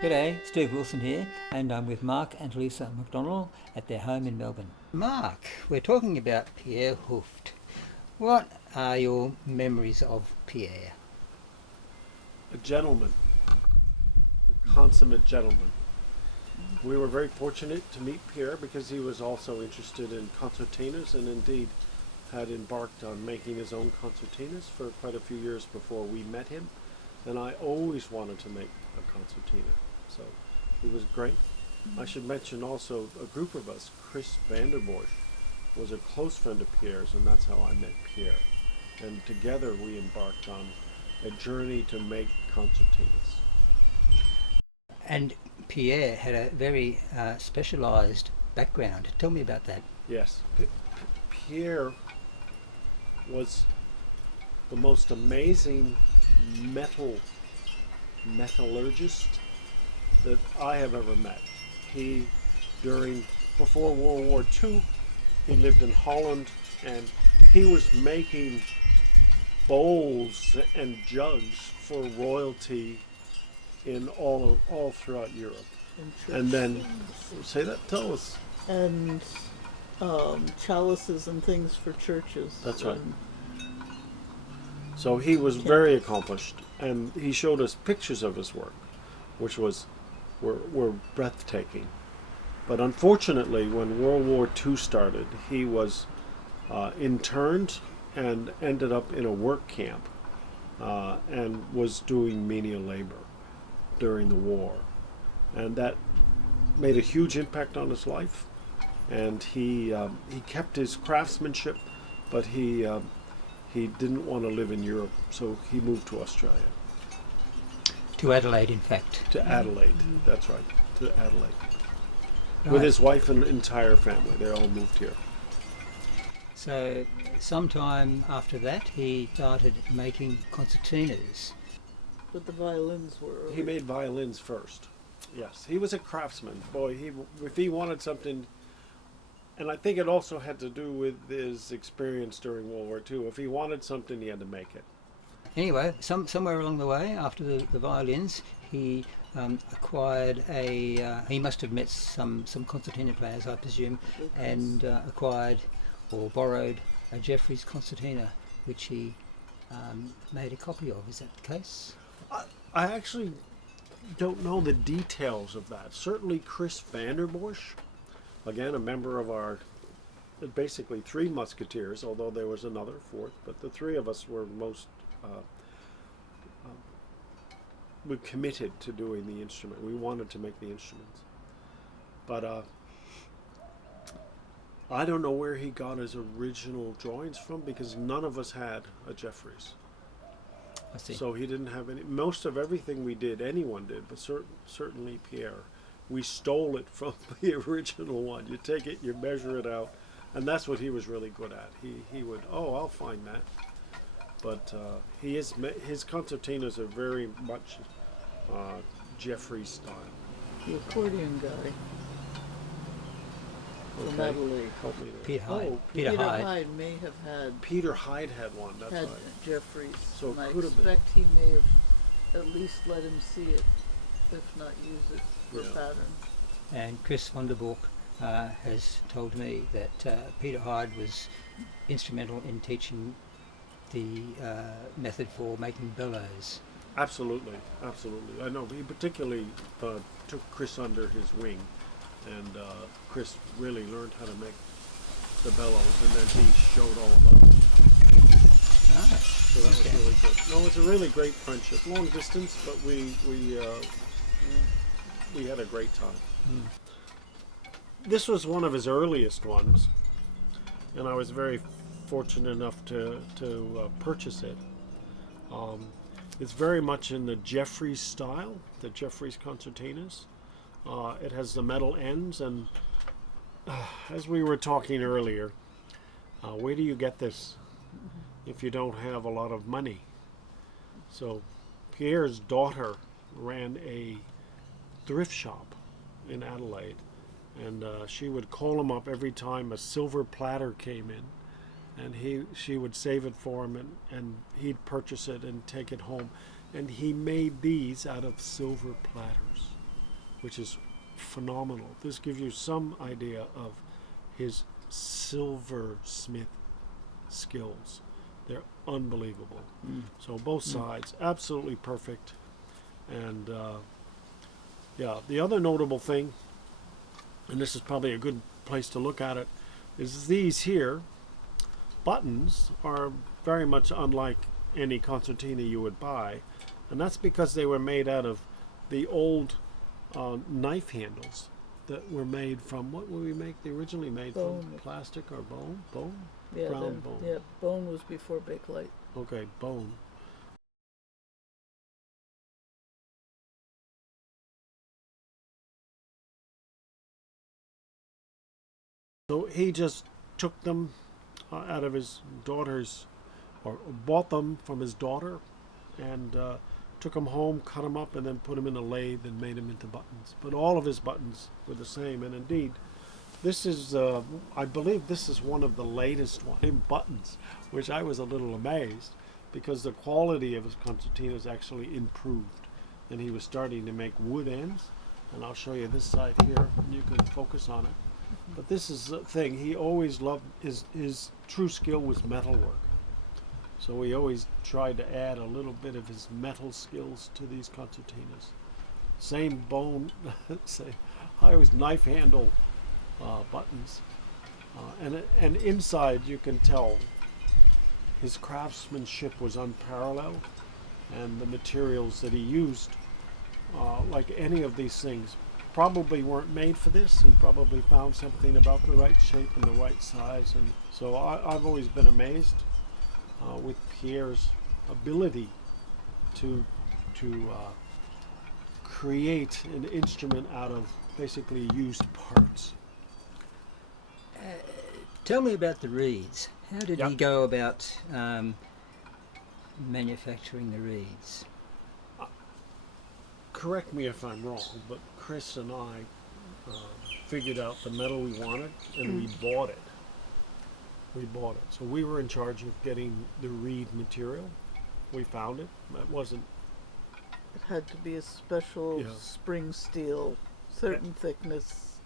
G'day, Steve Wilson here, and I'm with Mark and Lisa McDonald at their home in Melbourne. Mark, we're talking about Pierre Hooft. What are your memories of Pierre? A gentleman, a consummate gentleman. We were very fortunate to meet Pierre because he was also interested in concertinas and indeed had embarked on making his own concertinas for quite a few years before we met him. And I always wanted to make a concertina. So it was great. I should mention also a group of us. Chris Vanderborsch was a close friend of Pierre's, and that's how I met Pierre. And together we embarked on a journey to make concertinas. And Pierre had a very specialised background. Tell me about that. Yes, Pierre was the most amazing metallurgist that I have ever met. He, before World War II, he lived in Holland, and he was making bowls and jugs for royalty in all throughout Europe. And then, say that, tell us. And chalices and things for churches. That's right. So he was very accomplished, and he showed us pictures of his work, which were breathtaking. But unfortunately, when World War II started, he was interned and ended up in a work camp and was doing menial labor during the war. And that made a huge impact on his life. And he kept his craftsmanship, but he didn't want to live in Europe, so he moved to Australia. To Adelaide, in fact. To Adelaide, that's right, to Adelaide. Right. With his wife and entire family, they all moved here. So sometime after that, he started making concertinas. But the violins were. He made violins first. Yes, he was a craftsman. Boy, if he wanted something, and I think it also had to do with his experience during World War II. If he wanted something, he had to make it. Anyway, somewhere along the way, after the violins, he acquired he must have met some concertina players, I presume, and acquired or borrowed a Jeffries concertina, which he made a copy of. Is that the case? I actually don't know the details of that. Certainly Chris Vanderborsch, again a member of our basically three musketeers, although there was another fourth, but the three of us were most we committed to doing the instrument. We wanted to make the instruments. But I don't know where he got his original drawings from because none of us had a Jeffries. I see. So he didn't have any. Most of everything we did, anyone did, but certainly Pierre. We stole it from the original one. You take it, you measure it out, and that's what he was really good at. He would, I'll find that. But his concertinas are very much Jeffries style. The accordion guy from Okay. Adelaide. Help me there. Peter Hyde. Oh, Peter Hyde. may have had Peter Hyde had one. That's right. Jeffries. So and I it could have been. expect he may have at least let him see it, if not use it for Yeah. pattern. And Chris Vanderborg has told me that Peter Hyde was instrumental in teaching the method for making bellows. Absolutely, absolutely. I know he particularly took Chris under his wing, and Chris really learned how to make the bellows, and then he showed all of us. Ah, So that was really good. No, it's a really great friendship, long distance, but we had a great time. This was one of his earliest ones, and I was very fortunate enough to purchase it. It's very much in the Jeffries style, the Jeffries concertinas. It has the metal ends, and as we were talking earlier, where do you get this if you don't have a lot of money? So Pierre's daughter ran a thrift shop in Adelaide, and she would call him up every time a silver platter came in, and she would save it for him, and he'd purchase it and take it home, and he made these out of silver platters. which is phenomenal. This gives you some idea of his silversmith skills. They're unbelievable. So both sides, absolutely perfect. And yeah, the other notable thing, and this is probably a good place to look at it, is these here buttons are very much unlike any concertina you would buy, and that's because they were made out of the old knife handles that were made from, what were we make? They originally made Bone. from plastic or bone? Bone? Yeah, Brown bone. Yeah, bone was before Bakelite. Okay, bone. So he just took them out of his daughter's, or bought them from his daughter, and took them home, cut them up, and then put them in a lathe and made them into buttons. But all of his buttons were the same, and indeed, this is, I believe this is one of the latest buttons, which I was a little amazed, because the quality of his concertinas actually improved, and he was starting to make wood ends, and I'll show you this side here, and you can focus on it. But this is the thing, he always loved, his true skill was metalwork. So he always tried to add a little bit of his metal skills to these concertinas. Same bone, I always knife handle buttons. And inside you can tell his craftsmanship was unparalleled, and the materials that he used, like any of these things, probably weren't made for this. He probably found something about the right shape and the right size, and so I've always been amazed with Pierre's ability to create an instrument out of basically used parts. Tell me about the reeds. How did he go about manufacturing the reeds? Correct me if I'm wrong, but Chris and I figured out the metal we wanted, and we bought it. So we were in charge of getting the reed material. We found it. That wasn't. It had to be a special spring steel, certain thickness,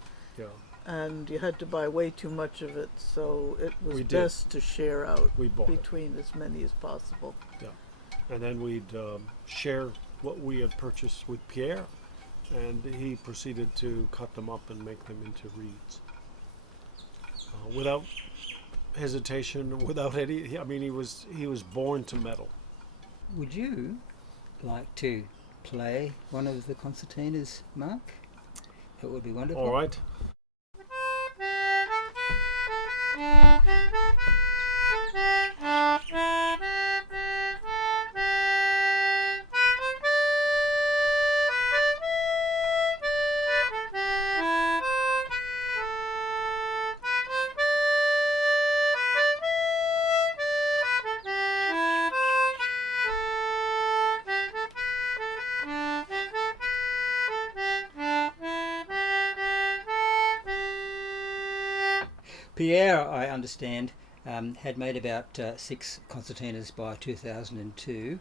and you had to buy way too much of it, so it was best to share out between as many as possible. Yeah, and then we'd share what we had purchased with Pierre, and he proceeded to cut them up and make them into reeds. Without hesitation, without any, I mean, he was born to metal. Would you like to play one of the concertinas, Mark? That would be wonderful. All right. Pierre, I understand, had made about 6 concertinas by 2002.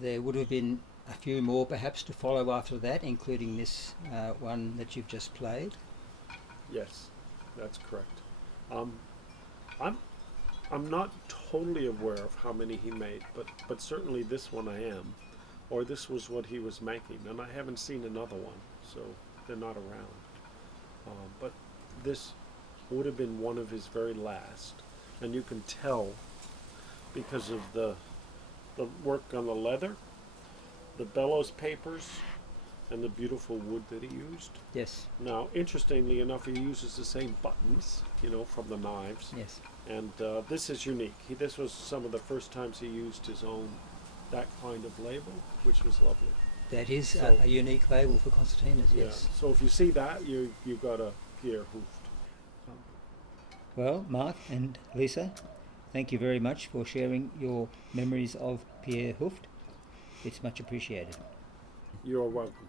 There would have been a few more perhaps to follow after that, including this one that you've just played. Yes, that's correct. I'm not totally aware of how many he made, but certainly this one I am, or this was what he was making, and I haven't seen another one, so they're not around. But this would have been one of his very last, and you can tell because of the work on the leather, the bellows papers, and the beautiful wood that he used. Yes. Now, interestingly enough, he uses the same buttons, from the knives. Yes. And this is unique. This was some of the first times he used his own, that kind of label, which was lovely. That is a unique label for concertinas, yes. So if you see that, you've got a Pierre Hooft. Well, Mark and Lisa, thank you very much for sharing your memories of Pierre Hooft. It's much appreciated. You're welcome.